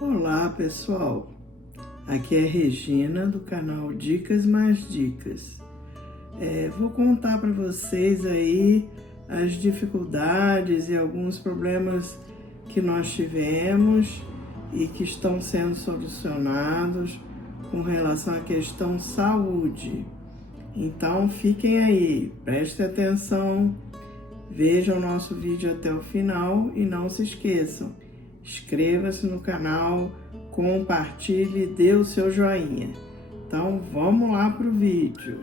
Olá pessoal, aqui é Regina do canal Dicas Mais Dicas. Vou contar para vocês aí as dificuldades e alguns problemas que nós tivemos e que estão sendo solucionados com relação à questão saúde. Então fiquem aí, prestem atenção, vejam o nosso vídeo até o final e não se esqueçam. Inscreva-se no canal, compartilhe, dê o seu joinha. Então vamos lá para o vídeo.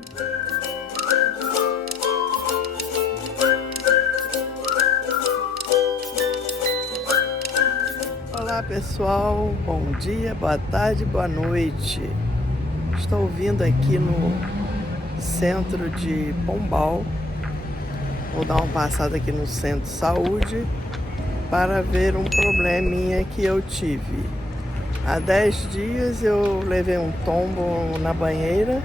Olá pessoal, bom dia, boa tarde, boa noite. Estou vindo aqui no centro de Pombal. Vou dar uma passada aqui no centro de saúde para ver um probleminha que eu tive. Há 10 dias eu levei um tombo na banheira,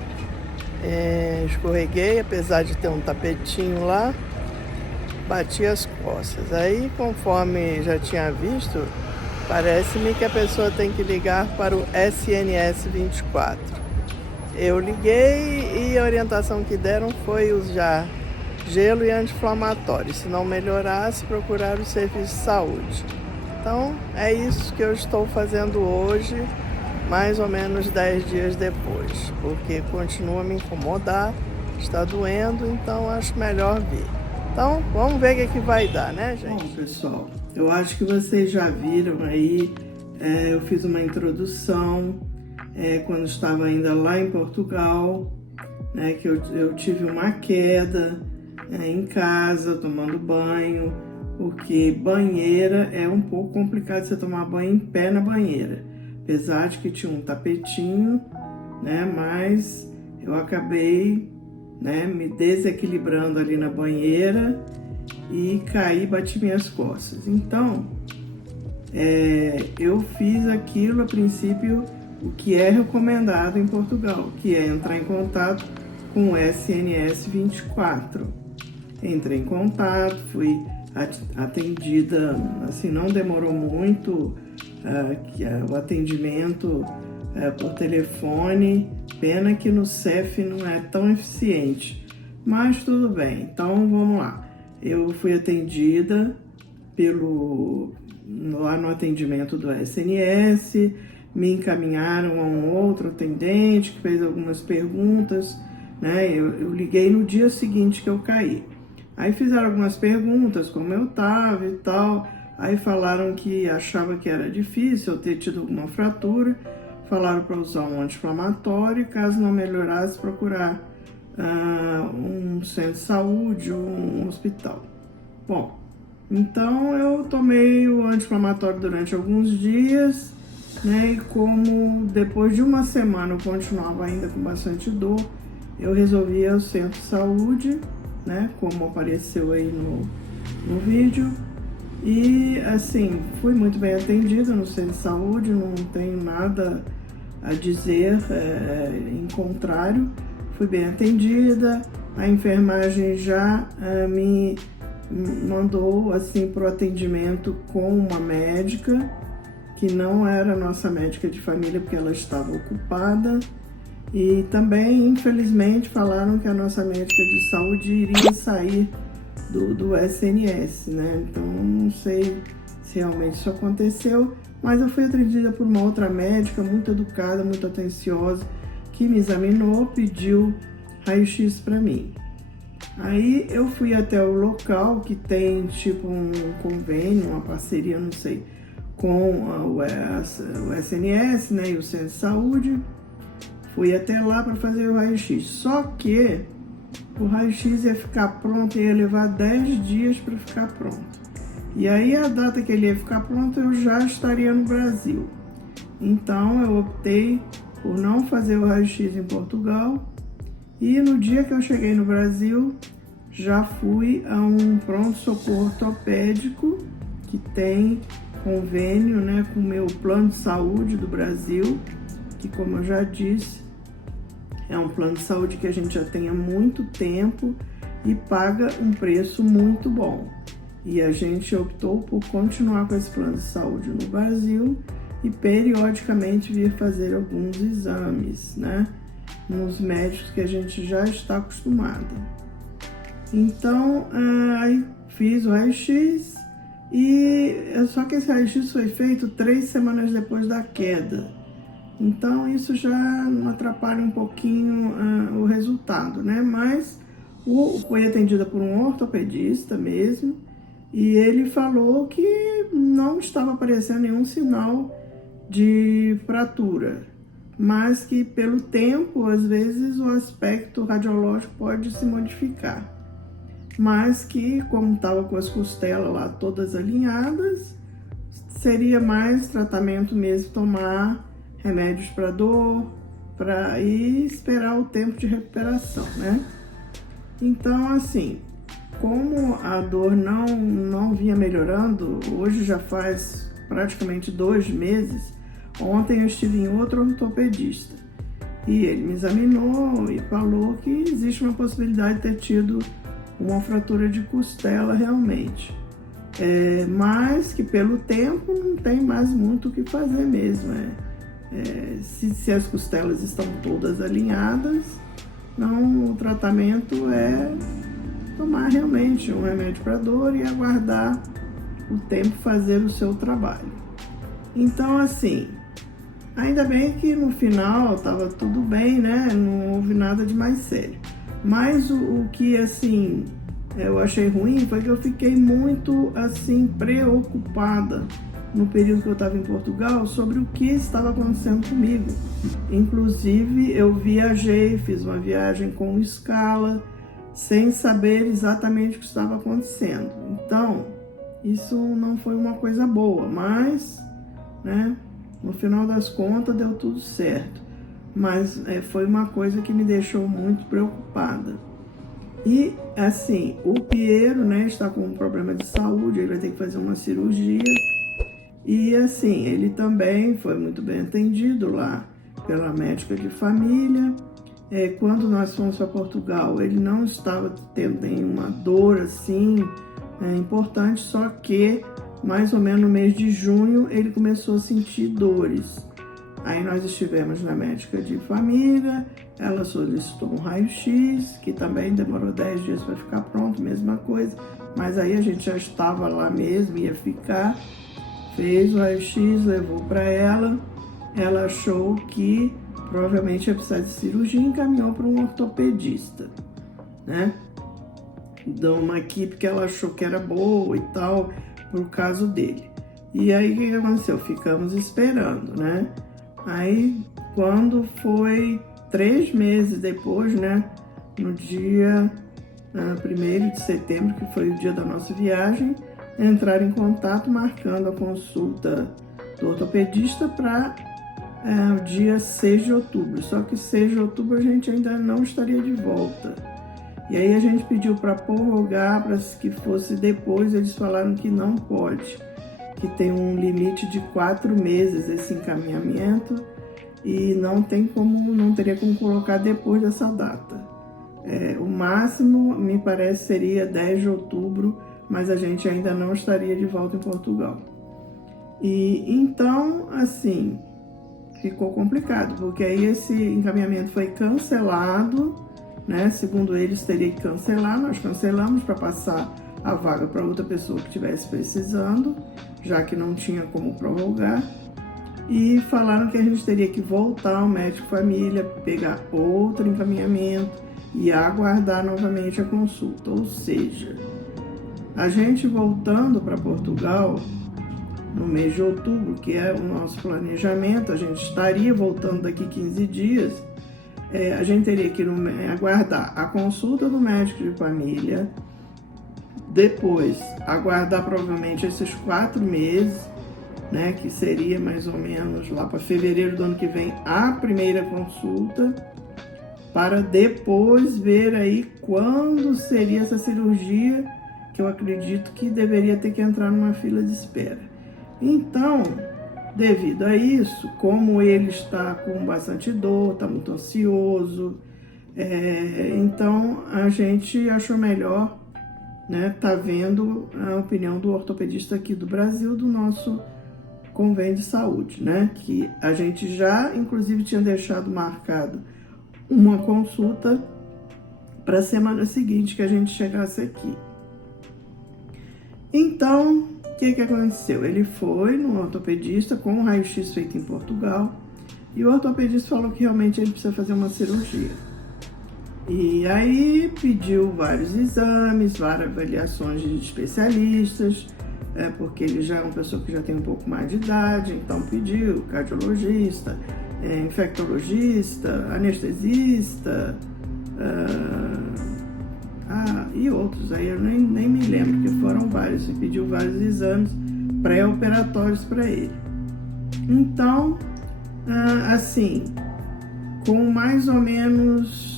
escorreguei, apesar de ter um tapetinho lá, bati as costas. Aí, conforme já tinha visto, parece-me que a pessoa tem que ligar para o SNS 24. Eu liguei e a orientação que deram foi usar gelo e anti-inflamatório. Se não melhorasse, procurar o serviço de saúde. Então, é isso que eu estou fazendo hoje, mais ou menos 10 dias depois, porque continua a me incomodar, está doendo, então acho melhor vir. Então, vamos ver o que vai dar, né, gente? Bom, pessoal, eu acho que vocês já viram aí, eu fiz uma introdução quando estava ainda lá em Portugal, né, que eu tive uma queda em casa, tomando banho, porque banheira é um pouco complicado você tomar banho em pé na banheira, apesar de que tinha um tapetinho, né, mas eu acabei, né, me desequilibrando ali na banheira e caí e bati minhas costas. Então, eu fiz aquilo a princípio, o que é recomendado em Portugal, que é entrar em contato com o SNS 24. Entrei em contato, fui atendida, assim, não demorou muito o atendimento por telefone, pena que no CEF não é tão eficiente, mas tudo bem, então vamos lá. Eu fui atendida lá no atendimento do SNS, me encaminharam a um outro atendente que fez algumas perguntas, né? Eu liguei no dia seguinte que eu caí. Aí fizeram algumas perguntas, como eu estava e tal. Aí falaram que achava que era difícil eu ter tido alguma fratura. Falaram para usar um anti-inflamatório e, caso não melhorasse, procurar um centro de saúde ou um hospital. Bom, então eu tomei o anti-inflamatório durante alguns dias, né? E como depois de uma semana eu continuava ainda com bastante dor, eu resolvi ir ao centro de saúde, né, como apareceu aí no vídeo, e assim, fui muito bem atendida no centro de saúde, não tenho nada a dizer em contrário, fui bem atendida, a enfermagem já me mandou assim para o atendimento com uma médica, que não era nossa médica de família, porque ela estava ocupada. E também, infelizmente, falaram que a nossa médica de saúde iria sair do SNS, né? Então, não sei se realmente isso aconteceu, mas eu fui atendida por uma outra médica muito educada, muito atenciosa, que me examinou, pediu raio-x para mim. Aí eu fui até o local que tem tipo um convênio, uma parceria, não sei, com o SNS, né, e o centro de saúde. Fui até lá para fazer o raio-x, só que o raio-x ia ficar pronto, ia levar 10 dias para ficar pronto. E aí a data que ele ia ficar pronto eu já estaria no Brasil. Então eu optei por não fazer o raio-x em Portugal, e no dia que eu cheguei no Brasil já fui a um pronto-socorro ortopédico que tem convênio, né, com o meu plano de saúde do Brasil, que, como eu já disse, é um plano de saúde que a gente já tem há muito tempo e paga um preço muito bom. E a gente optou por continuar com esse plano de saúde no Brasil e periodicamente vir fazer alguns exames, né? Nos médicos que a gente já está acostumado. Então, aí fiz o raio-x só que esse raio-x foi feito 3 semanas depois da queda. Então, isso já atrapalha um pouquinho o resultado, né? Mas foi atendida por um ortopedista mesmo, e ele falou que não estava aparecendo nenhum sinal de fratura, mas que pelo tempo, às vezes, o aspecto radiológico pode se modificar. Mas que, como estava com as costelas lá todas alinhadas, seria mais tratamento mesmo, tomar remédios para dor, para ir esperar o tempo de recuperação, né? Então, assim, como a dor não vinha melhorando, hoje já faz praticamente 2 meses, ontem eu estive em outro ortopedista e ele me examinou e falou que existe uma possibilidade de ter tido uma fratura de costela realmente, mas que pelo tempo não tem mais muito o que fazer mesmo. Se as costelas estão todas alinhadas, não, o tratamento é tomar realmente um remédio para dor e aguardar o tempo fazer o seu trabalho. Então, assim, ainda bem que no final estava tudo bem, né? Não houve nada de mais sério. Mas o que, assim, eu achei ruim foi que eu fiquei muito, assim, preocupada no período que eu estava em Portugal sobre o que estava acontecendo comigo. Inclusive, eu viajei, fiz uma viagem com escala, sem saber exatamente o que estava acontecendo. Então, isso não foi uma coisa boa, mas, né, no final das contas deu tudo certo. Mas foi uma coisa que me deixou muito preocupada. E, assim, o Piero, né, está com um problema de saúde, ele vai ter que fazer uma cirurgia. E, assim, ele também foi muito bem atendido lá pela médica de família. Quando nós fomos para Portugal, ele não estava tendo nenhuma dor, assim, importante, só que, mais ou menos no mês de junho, ele começou a sentir dores. Aí nós estivemos na médica de família, ela solicitou um raio-x, que também demorou 10 dias para ficar pronto, mesma coisa. Mas aí a gente já estava lá mesmo, ia ficar. Fez o raio-x, levou para ela. Ela achou que provavelmente ia precisar de cirurgia e encaminhou para um ortopedista, né? De uma equipe que ela achou que era boa e tal, por caso dele. E aí o que aconteceu? Ficamos esperando, né? Aí, quando foi 3 meses depois, né, no dia 1º de setembro, que foi o dia da nossa viagem, entraram em contato marcando a consulta do ortopedista para o dia 6 de outubro. Só que 6 de outubro a gente ainda não estaria de volta. E aí a gente pediu para prorrogar, para que fosse depois, eles falaram que não pode, que tem um limite de 4 meses esse encaminhamento e não teria como colocar depois dessa data. O máximo, me parece, seria 10 de outubro, mas a gente ainda não estaria de volta em Portugal. E então, assim, ficou complicado, porque aí esse encaminhamento foi cancelado, né? Segundo eles, teria que cancelar, nós cancelamos para passar a vaga para outra pessoa que estivesse precisando, já que não tinha como prorrogar, e falaram que a gente teria que voltar ao médico família, pegar outro encaminhamento e aguardar novamente a consulta. Ou seja, a gente voltando para Portugal no mês de outubro, que é o nosso planejamento, a gente estaria voltando daqui 15 dias, a gente teria que aguardar a consulta do médico de família, depois aguardar provavelmente esses 4 meses, né, que seria mais ou menos lá para fevereiro do ano que vem a primeira consulta, para depois ver aí quando seria essa cirurgia, que eu acredito que deveria ter que entrar numa fila de espera. Então, devido a isso, como ele está com bastante dor, está muito ansioso, então a gente achou melhor, né, tá vendo a opinião do ortopedista aqui do Brasil, do nosso convênio de saúde, né? Que a gente já, inclusive, tinha deixado marcado uma consulta para a semana seguinte que a gente chegasse aqui. Então, o que aconteceu? Ele foi no ortopedista com um raio-x feito em Portugal e o ortopedista falou que realmente ele precisa fazer uma cirurgia. E aí pediu vários exames, várias avaliações de especialistas, porque ele já é uma pessoa que já tem um pouco mais de idade, então pediu cardiologista, infectologista, anestesista, e outros, aí eu nem me lembro, que foram vários, e pediu vários exames pré-operatórios para ele. Então, assim, com mais ou menos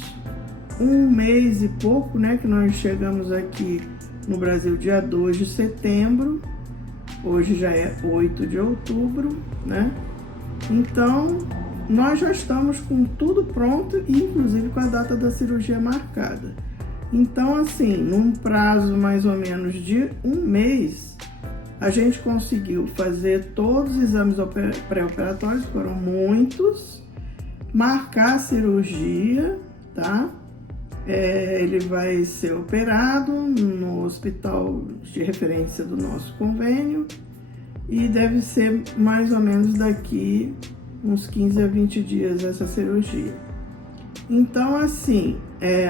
um mês e pouco, né, que nós chegamos aqui no Brasil dia 2 de setembro, hoje já é 8 de outubro, né? Então, nós já estamos com tudo pronto, inclusive com a data da cirurgia marcada. Então, assim, num prazo mais ou menos de um mês, a gente conseguiu fazer todos os exames pré-operatórios, foram muitos, marcar a cirurgia, tá? Ele vai ser operado no hospital de referência do nosso convênio e deve ser mais ou menos daqui uns 15 a 20 dias essa cirurgia. Então, assim,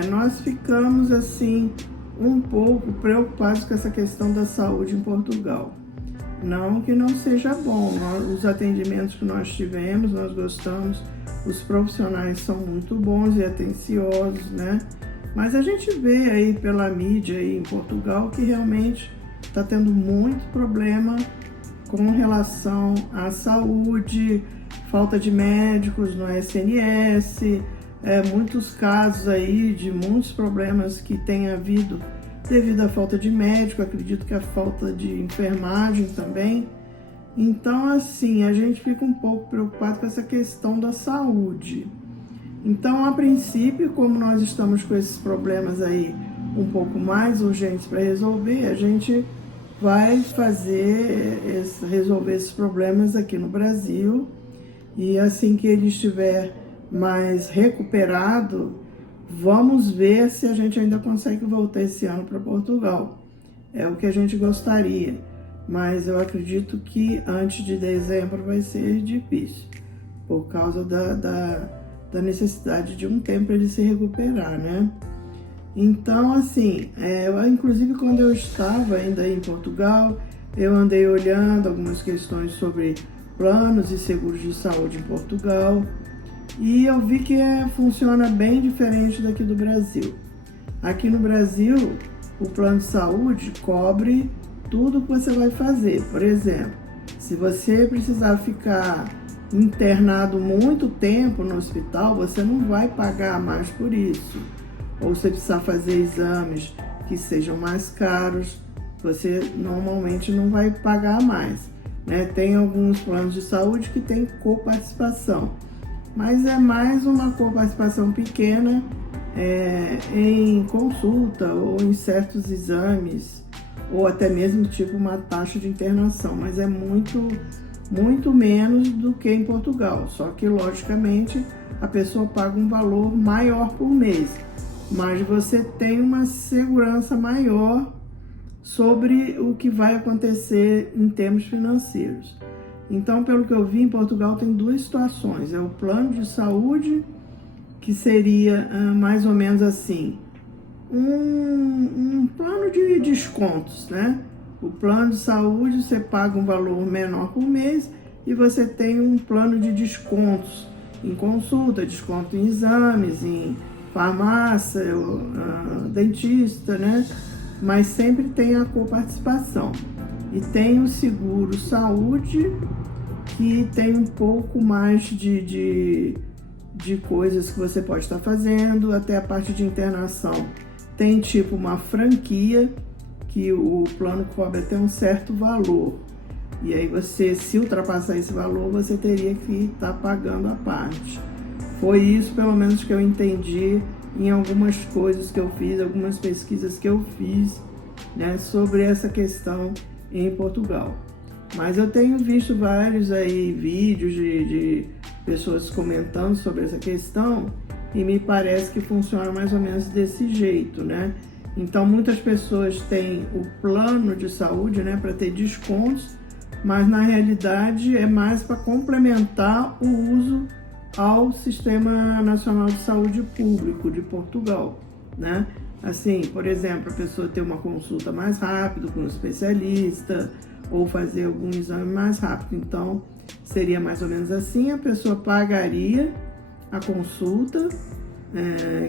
nós ficamos, assim, um pouco preocupados com essa questão da saúde em Portugal. Não que não seja bom, os atendimentos que nós tivemos, nós gostamos, os profissionais são muito bons e atenciosos, né? Mas a gente vê aí pela mídia aí em Portugal que realmente está tendo muito problema com relação à saúde, falta de médicos no SNS, muitos casos aí de muitos problemas que tem havido devido à falta de médico, acredito que a falta de enfermagem também. Então, assim, a gente fica um pouco preocupado com essa questão da saúde. Então, a princípio, como nós estamos com esses problemas aí um pouco mais urgentes para resolver, a gente vai resolver esses problemas aqui no Brasil, e assim que ele estiver mais recuperado, vamos ver se a gente ainda consegue voltar esse ano para Portugal. É o que a gente gostaria, mas eu acredito que antes de dezembro vai ser difícil, por causa da necessidade de um tempo para ele se recuperar, né? Então, assim, inclusive quando eu estava ainda em Portugal, eu andei olhando algumas questões sobre planos e seguros de saúde em Portugal, e eu vi que funciona bem diferente daqui do Brasil. Aqui no Brasil, o plano de saúde cobre tudo que você vai fazer. Por exemplo, se você precisar ficar internado muito tempo no hospital, você não vai pagar mais por isso. Ou se precisar fazer exames que sejam mais caros, você normalmente não vai pagar mais, né? Tem alguns planos de saúde que tem coparticipação, mas é mais uma coparticipação pequena em consulta ou em certos exames, ou até mesmo tipo uma taxa de internação, mas é muito menos do que em Portugal. Só que, logicamente, a pessoa paga um valor maior por mês, mas você tem uma segurança maior sobre o que vai acontecer em termos financeiros. Então, pelo que eu vi, em Portugal tem duas situações. É o plano de saúde, que seria mais ou menos assim, um plano de descontos, né? O plano de saúde, você paga um valor menor por mês e você tem um plano de descontos em consulta, desconto em exames, em farmácia, dentista, né? Mas sempre tem a coparticipação. E tem o seguro saúde, que tem um pouco mais de coisas que você pode estar fazendo, até a parte de internação. Tem tipo uma franquia, que o plano cobre até um certo valor. E aí você, se ultrapassar esse valor, você teria que estar pagando a parte. Foi isso, pelo menos, que eu entendi em algumas coisas que eu fiz, algumas pesquisas que eu fiz, né, sobre essa questão em Portugal. Mas eu tenho visto vários aí vídeos de pessoas comentando sobre essa questão e me parece que funciona mais ou menos desse jeito, né? Então, muitas pessoas têm o plano de saúde, né, para ter descontos, mas na realidade é mais para complementar o uso ao Sistema Nacional de Saúde Público de Portugal, né? Assim, por exemplo, a pessoa ter uma consulta mais rápido com um especialista ou fazer algum exame mais rápido. Então, seria mais ou menos assim, a pessoa pagaria a consulta,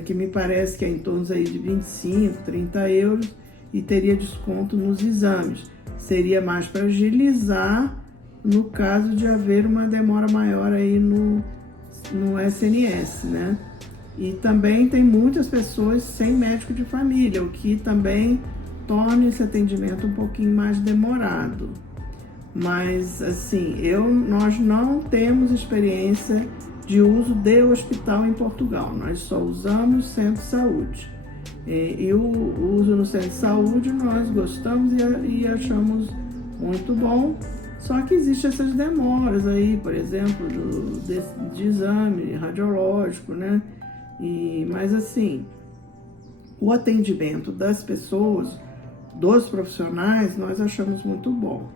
que me parece que é em torno aí de 25, 30 euros, e teria desconto nos exames. Seria mais para agilizar no caso de haver uma demora maior aí no SNS, né? E também tem muitas pessoas sem médico de família, o que também torna esse atendimento um pouquinho mais demorado. Mas, assim, nós não temos experiência de uso de hospital em Portugal. Nós só usamos centro de saúde. E o uso no centro de saúde nós gostamos e achamos muito bom. Só que existem essas demoras aí, por exemplo, de exame radiológico, né? Mas assim, o atendimento das pessoas, dos profissionais, nós achamos muito bom.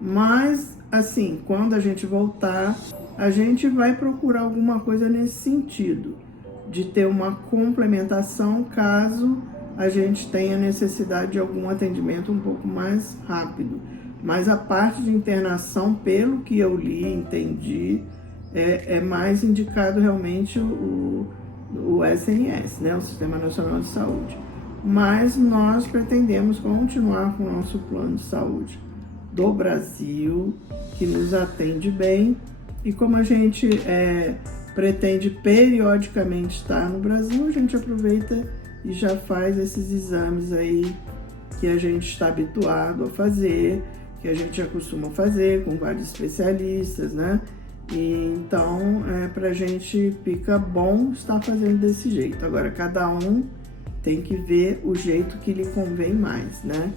Mas, assim, quando a gente voltar, a gente vai procurar alguma coisa nesse sentido, de ter uma complementação caso a gente tenha necessidade de algum atendimento um pouco mais rápido. Mas a parte de internação, pelo que eu li e entendi, é mais indicado realmente o SNS, né, o Sistema Nacional de Saúde. Mas nós pretendemos continuar com o nosso plano de saúde do Brasil, que nos atende bem. E como a gente pretende periodicamente estar no Brasil, a gente aproveita e já faz esses exames aí que a gente está habituado a fazer, que a gente já costuma fazer com vários especialistas, né? E então, para a gente fica bom estar fazendo desse jeito. Agora, cada um tem que ver o jeito que lhe convém mais, né?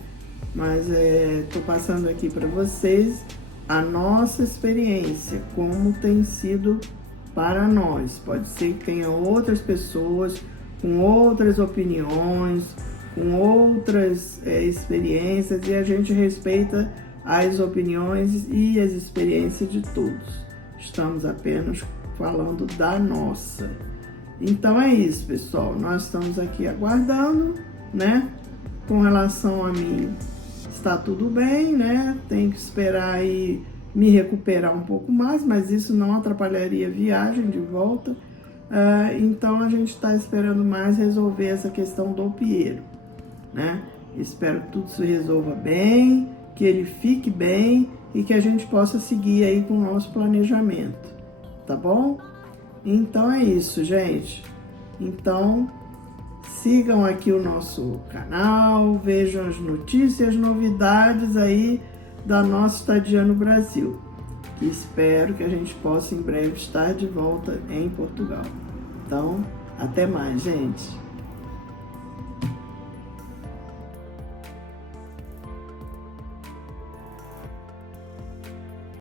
Mas estou passando aqui para vocês a nossa experiência, como tem sido para nós. Pode ser que tenha outras pessoas com outras opiniões, com outras experiências, e a gente respeita as opiniões e as experiências de todos. Estamos apenas falando da nossa. Então é isso, pessoal. Nós estamos aqui aguardando, né? Com relação a mim, está tudo bem, né? Tenho que esperar aí me recuperar um pouco mais, mas isso não atrapalharia a viagem de volta. Então a gente está esperando mais resolver essa questão do Piero, né? Espero que tudo se resolva bem, que ele fique bem e que a gente possa seguir aí com o nosso planejamento, tá bom? Então é isso, gente. Então, sigam aqui o nosso canal, vejam as notícias, as novidades aí da nossa estadia no Brasil, que espero que a gente possa em breve estar de volta em Portugal. Então, até mais, gente.